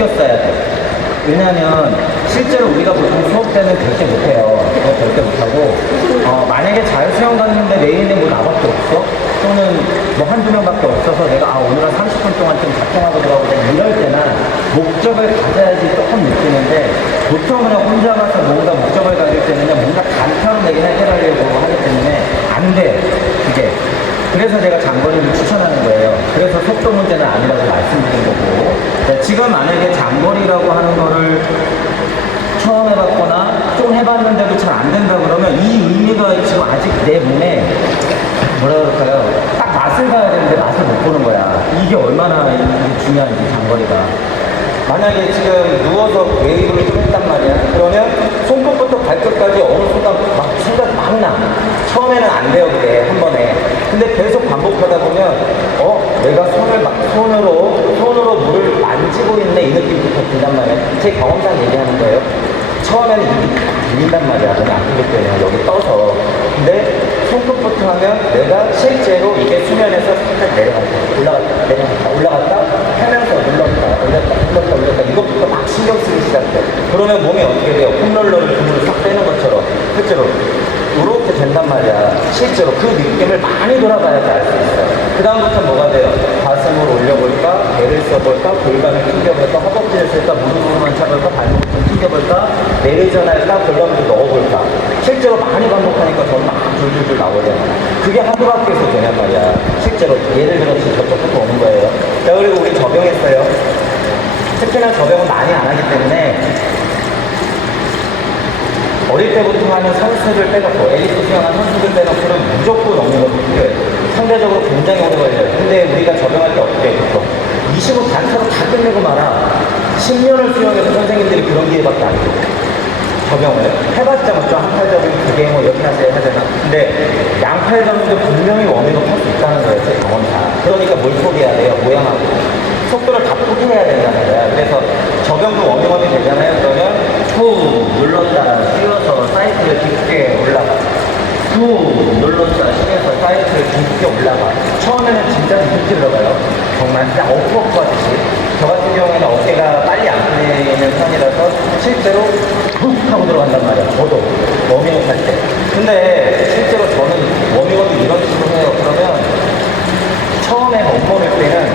느꼈어야 돼. 왜냐하면 실제로 우리가 보통 수업 때는 절대 못해요. 절대 못하고 만약에 자유수영 갔는데 메인에 뭐 나밖에 없어? 또는 뭐 한두 명밖에 없어서 내가 오늘 한 30분 동안 좀 작정하고 들어가보자 이럴 때는 목적을 가져야지 조금 느끼는데 보통 그냥 혼자 가서 뭔가 목적을 가질 때는 뭔가 간편하게 해결하려고 하기 때문에 안 돼요. 이게. 그래서 제가 장거리를 추천하는 거예요. 그래서 속도 문제는 아니라고 말씀드린 거고. 네, 지금 만약에 장거리라고 하는 거를 처음 해봤거나 좀 해봤는데도 잘 안 된다 그러면 이 의미가 지금 아직 내 몸에 뭐라 그럴까요? 딱 맛을 봐야 되는데 맛을 못 보는 거야. 이게 얼마나 중요한지 장거리가. 만약에 지금 누워서 웨이브를 좀 했단 말이야. 그러면 손끝부터 발끝까지 어느 순간 막 생각 막 나. 처음에는 안 돼요, 그게 한 번에. 근데 계속 반복하다 보면 내가 손으로 물을 만지고 있네 이 느낌부터 든단 말이야. 제 경험상 얘기하는 거예요. 처음에는 입이 들린단 말이야. 너무 아프기 때문에 여기 떠서. 근데 손끝부터 하면 내가 실제로 이게 수면에서 살짝 내려갔다 올라갔다 하면서 올렸다 이것부터 막 신경 쓰기 시작해. 그러면 몸이 어떻게 돼요? 홈롤러를 등으로 싹 빼는 것처럼 실제로 이렇게 된단 말이야. 실제로 그 느낌을 많이 돌아봐야지 알 수 있어요. 그 다음부터 뭐가 돼요? 가슴을 올려볼까? 배를 써볼까? 골반을 튕겨볼까? 허벅지를 쓸까? 무릎으로만 차볼까? 발목을 좀 튕겨볼까? 내리전할까? 골반도 넣어볼까? 실제로 많이 반복하니까 저는 막 줄줄줄 나오잖아. 그게 하루밖에 해서 되냔 말이야. 실제로 예를 들어서 저쪽부터 오는 거예요. 자, 그리고 우리 접영했어요. 특히나 접영은 많이 안 하기 때문에 어릴 때부터 하는 선수를 빼놓고 엘리트 수영한 선수들 빼놓고는 무조건 없는 것도 필요해요. 상대적으로 굉장히 오래 걸려요. 근데 우리가 적용할 때 어떻게 해요? 25 단타로 다 끝내고 말아. 10년을 수영해서 선생님들이 그런 기회밖에 안 줘요. 적용을 해봤자 뭐죠? 한 팔 접으면 그게 뭐 이렇게 하잖아. 근데 양팔 접는데 분명히 워밍업 할 수 있다는 거예요. 제 경험상. 그러니까 뭘 포기해야 돼요? 모양하고 속도를 다 포기해야 된다는 거야. 그래서 적용도 워밍업이 되잖아요. 그러면 후 눌렀다 쉬어서 사이트를 깊게 올라가. 후 눌렀다 쉬어서 사이트를 깊게 올라가. 처음에는 진짜 깊게 들어가요. 정말 진짜 어프어프 하듯이. 저 같은 경우에는 어깨가 빨리 안 풀리는 편이라서 실제로 훅 하고 들어간단 말이야. 저도 워밍업 할 때. 근데 실제로 저는 워밍업을 이런 식으로 해요. 그러면 처음에 멈춰올 때는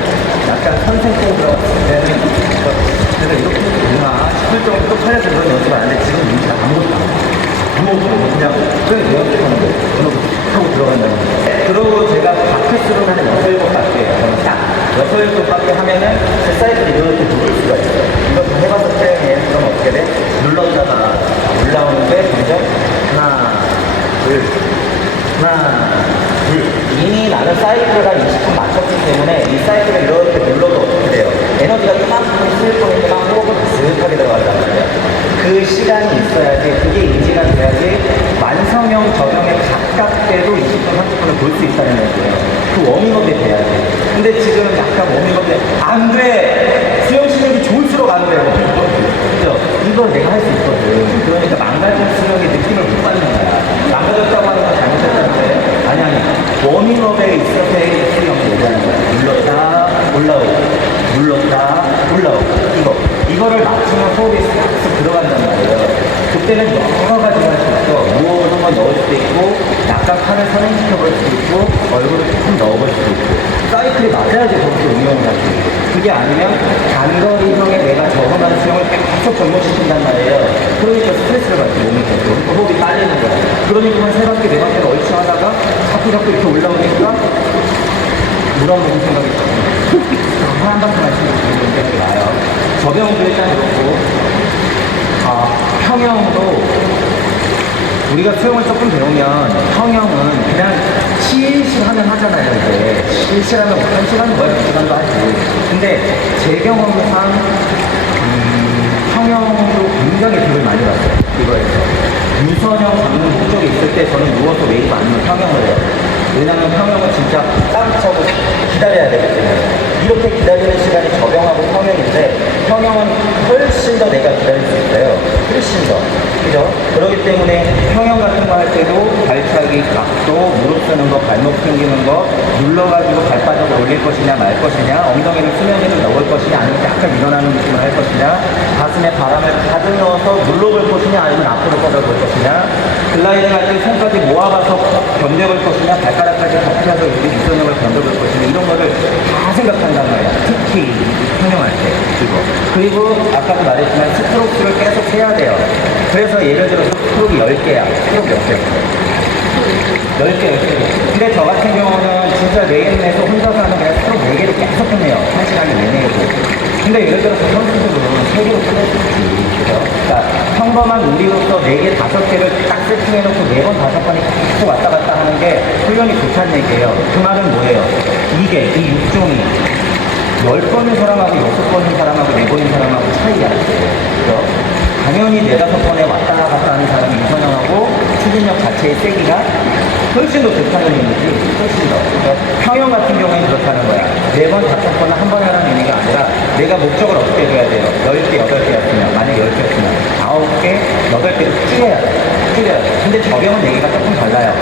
약간 선생님 들어갔을 때는 그래서 이렇게 되나 싶을 정도로 또 차려서 그런 연습을 하는데 지금 문제가 아무것도 안 해. 아무것도 안 해. 그냥 연습하는 거예요. 하고 들어간다는 거예요. 그러고 제가 바켓으로 하는 6-7밖에 해요. 저는 딱 6-7밖에 하면은 제 사이트를 이렇게 누를 수가 있어요. 이거 좀 해봐서 사용해. 그럼 어떻게 돼? 눌렀다가 올라오는데 점점 하나, 둘. 이미 나는 사이클을 한 20분 맞췄기 때문에 이 사이클을 이렇게 눌러도 어떻게 돼요? 에너지가 그만큼 쓸 거니까 호흡을 비슷하게 들어간단 말이에요. 그 시간이 있어야지, 그게 인지가 돼야지 완성형 적용에 가깝게도 20분, 30분을 볼 수 있다는 얘기예요. 그 워밍업이 돼야지. 근데 지금 약간 워밍업이 안 돼! 수영 실력이 좋을수록 안 돼요. 그죠? 이걸 내가 할 수 있거든. 그러니까 망가진 수영의 느낌을 못 받는 거야. 망가졌다고 하는 건 잘못했다는데 아니 워밍업에 있어서의 수영을 얘기하는 거야. 눌렀다 올라오고 눌렀다 올라오고 이거를 맞추면 호흡이 싹 들어간단 말이에요. 그때는 여러 가지를 할 수 있어. 무호흡을 한번 넣을 수도 있고 약간 팔을 선행시켜볼 수도 있고 얼굴을 조금 넣어볼 수도 있고 사이클이 맞아야지 거기서 응용을 할 수 있고 그게 아니면 단거리형에 내가 적응하는 수영을 계속 접목시킨단 말이에요. 그러니까 스트레스를 받지 몸이 계속 호흡이 딸리는 거야. 그러니까 한 3바퀴 4바퀴를 얼추 하다가 자꾸 이렇게 올라오니까 물 한 모금 생각이 들어요. 한 바퀴만 치면 생각이 나요. 저병도 일단 그렇고 평형도 우리가 수영을 조금 배우면 평형은 그냥 실실하면 하잖아요. 이제 실실하면 1시간 뭐야 2시간도 하지. 근데 제 경험상 평형도 굉장히 득을 많이 받아요. 이거에서 유선형 잡는 목적이 있을 때 저는 누워서 웨이브 아니면 평형을 해요. 왜냐면 평형은 진짜 땀 차고 기다려야 되거든요. 이렇게 기다리는 시간이 저병하고 평형인데 평형은 훨씬 더 내가 기다릴 수 있어요. 훨씬 더. 그죠? 그렇기 때문에 평형 같은 거 할 때도 발차기, 각도, 무릎 쓰는 거, 발목 당기는 거 눌러가지고 발바닥을 올릴 것이냐 말 것이냐, 엉덩이를 수면 위로 넣을 것이냐 아니면 약간 일어나는 느낌을 할 것이냐, 가슴에 바람을 가득 넣어서 눌러볼 것이냐 아니면 앞으로 뻗어볼 것이냐, 글라이딩 할 때 손까지 모아가서 견뎌볼 것이냐, 발가락까지 덮여서 이렇게 유선형을 견뎌볼 것이냐, 이런 거를 다 생각한단 말이야. 특히 평형할 때. 그리고 아까도 말했지만 스트로크를 계속 세야 돼요. 그래서 예를 들어서 스트로크 10개야. 스트로크 몇 개? 10개. 근데 저 같은 경우는 진짜 레인에서 혼자서 하는 그냥 스트로크 4개를 계속 했네요. 1시간에 내내 해도. 근데 예를 들어서 선수들은 3개로 끝낼 수 있지. 그죠? 그러니까 평범한 우리로서 4개, 5개를 딱 세팅해놓고 4번, 5번이 계속 왔다 갔다 하는 게 훈련이 좋다는 얘기예요. 그 말은 뭐예요? 이게, 이 육종이 10번인 사람하고 6번인 사람하고 4번인 사람하고 차이가 있어요. 그죠? 당연히 4-5번에 왔다 갔다 하는 사람이 유선형하고 추진력 자체의 세기가 훨씬 더 좋다는 의미지. 훨씬 더. 그러니까 평형 같은 경우에는 그렇다는 거야. 4번, 5번은 한 번에 하라는 의미가 아니라 내가 목적을 어떻게 해줘야 돼요? 10개, 8개였으면, 만약에 10개였으면 9개, 8개를 줄여야 돼. 줄여야 돼. 근데 저병은 4개가 조금 달라요.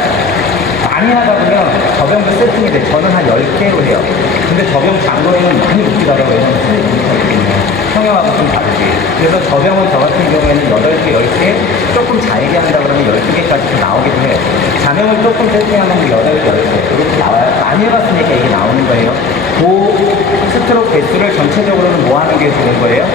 많이 하다 보면 저병도 세팅이 돼. 저는 한 10개로 해요. 근데 저병 장거리는 많이 못 기다려요. 왜냐면 손이 부족하기 때문에. 평형하고 좀 다르지. 그래서 저병은 저 같은 경우에는 8개, 10개, 조금 잘게 한다 그러면 12개까지 나오기도 해요. 자명을 조금 세팅하면 8개, 10개. 이렇게 나와요. 많이 해봤으니까 이게 나오는 거예요. 그 스트로크 개수를 전체적으로는 뭐 하는 게 좋은 거예요?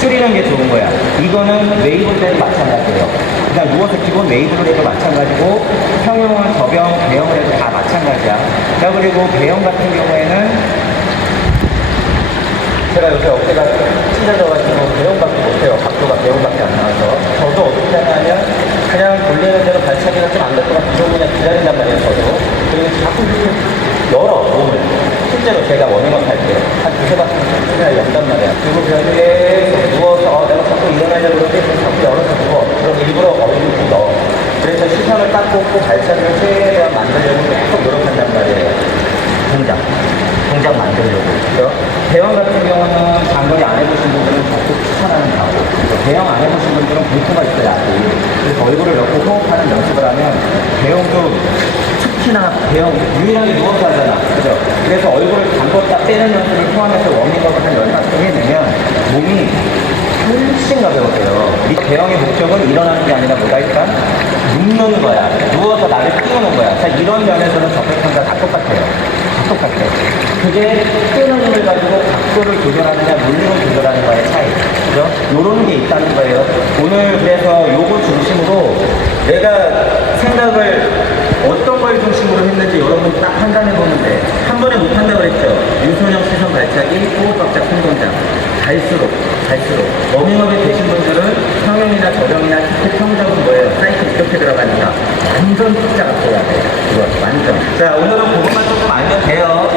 줄이는 게 좋은 거야. 이거는 웨이브로 해도 마찬가지예요. 그냥 누워서 기본 웨이브로 해도 마찬가지고 평형은 저병, 배영을 해도 다 마찬가지야. 자, 그리고 배영 같은 경우에는 제가 요새 어깨가 찢어져가지고 배영밖에 못해요. 각도가 배영밖에 안 나와서. 저도 어떻게 하냐면 그냥 돌리는 대로 발차기가 좀 안 될 것 같아서 그냥 기다린단 말이에요. 저도. 그리고 자꾸 이렇게 열어, 몸을. 실제로 제가 워밍업 할 때 한 2-3바퀴 연단 말이야. 그리고 그냥 계속 누워서 내가 자꾸 일어나려고 그러는데 자꾸 열어서 누워. 그럼 일부러 얼굴을 넣어. 그래서 시선을 딱 꽂고 발차기를 최대한 만들려고 계속 노력한단 말이에요. 동작 만들려고. 그죠? 대형 같은 경우는 장거리 안 해보신 분들은 적극 추천하는 가고, 대형 안 해보신 분들은 공포가 있어요, 아직. 그래서 얼굴을 넣고 호흡하는 연습을 하면, 대형도 특히나 대형, 유일하게 누워서 하잖아. 그죠? 그래서 얼굴을 담궜다 빼는 연습을 포함해서 워밍업을 한 15개 해내면, 몸이 훨씬 가벼워져요. 이 대형의 목적은 일어나는 게 아니라 뭐가 일단 눕는 거야. 누워서 나를 띄우는 거야. 자, 이런 면에서는 적백한과 다 똑같아요. 똑같아요. 그게 뜨는 힘을 가지고 각도를 조절하느냐 물리를 조절하는 거의 차이. 그죠? 요런 게 있다는 거예요. 오늘 그래서 요거 중심으로 내가 생각을 어떤 걸 중심으로 했는지 여러분 딱 판단해 보면 돼. 한 번에 못 한다고 그랬죠. 유선형 시선 발차기, 호흡 박자 큰 동작. 갈수록 워밍업이 되신 분들은 평형이나 저병이나 특히 평적은 뭐예요? 사이클 이렇게 들어가니까 완전 숫자가 보여야 돼요. 이거 완전. 자, 오늘은 그것만 조금 알면 돼요.